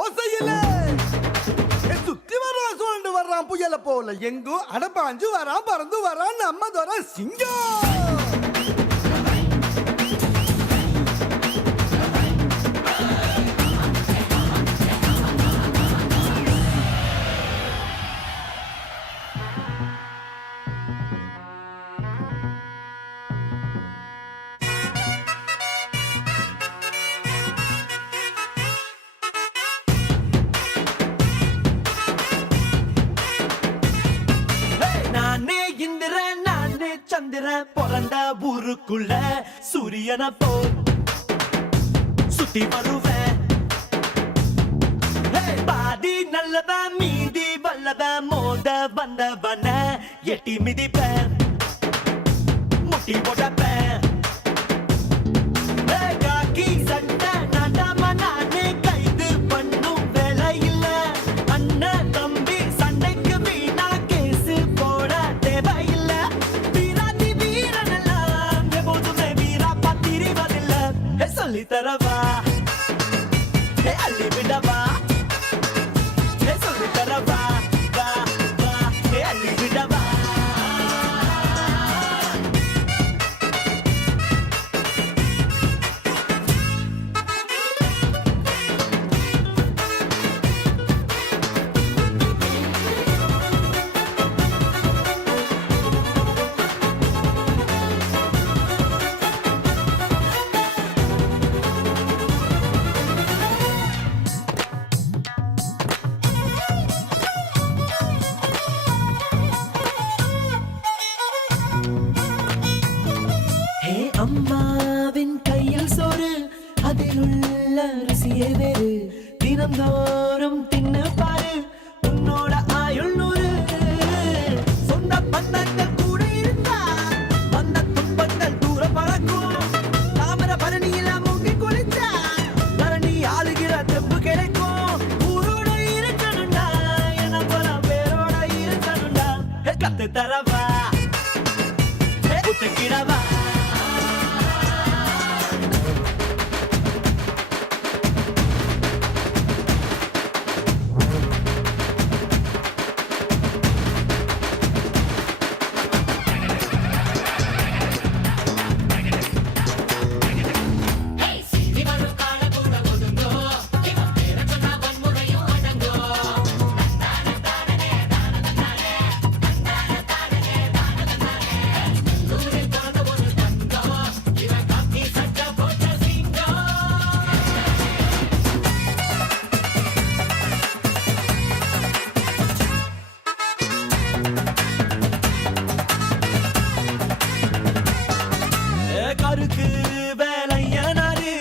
ஓசையில சுத்தி வர்றான் சுழண்டு வர்றான் புயல போல எங்கும் அடப்பாஞ்சு வரான் பறந்து வரான் நம்ம தர சிங்கம். சந்திரன் பிறந்த ஊருக்குள்ள சூரியனை போல் சுத்தி வருவேன். பாதி நல்லவன் மீதி வல்லவன் மோத வந்தவன எட்டி மிதிப்பேன் முட்டி போட்டப்பேன். காக்கி சட்டை நாட்டாம நானே கைது பண்ணும் வேலை இல்ல. அண்ணன் தம்பி சண்டைக்கு வீணா கேசு போட தேவையில்லை. சொல்லி தரவா அள்ளி விடவா சொல்லி தரவா வா வா அள்ளி விடவா. அம்மாவின் கையில் சோறு அதில் உள்ள ருசியே வேறு. தினந்தோறும் தின்னு பாரு உன்னோட ஆயுள் நூறு. சொந்த பந்தங்கள் கூட இருந்தா வந்த துன்பங்கள் தூர பறக்கும். தாமர பரணியில மூங்கி குளிச்சா தரணி ஆளுகிற தெப்பு கிடைக்கும். ஊரோட இருக்கணும்டா என போல பேரோட இருக்கணும்டா. கத்து தரவா ஒத்துக்கிடவா. கருக்கு வேலையனாரு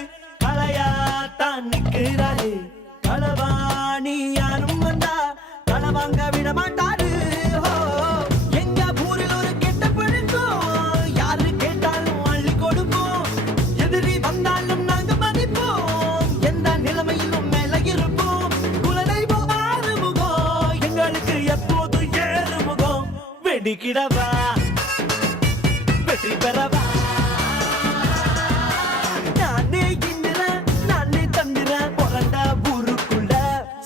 களையாத்தான் நிற்கிறாரு. களவாணி யாரும் வந்தா களவாங்க விட மாட்டாரு. எங்க ஊரில் ஒரு கெட்ட பழக்கம் யாரு கேட்டாலும் அள்ளி கொடுப்போம். எதிரி வந்தாலும் நாங்க மதிப்போம். எந்த நிலைமையிலும் மேல இருப்போம். குலதெய்வம் ஆறுமுகம் எங்களுக்கு எப்போது ஏறுமுகம். வெடிக்கிடவா வெற்றி பெறவா.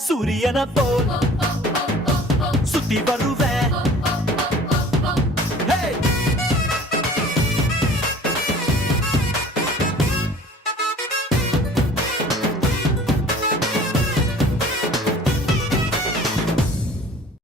சூரியனை போல் சுத்தி வரும்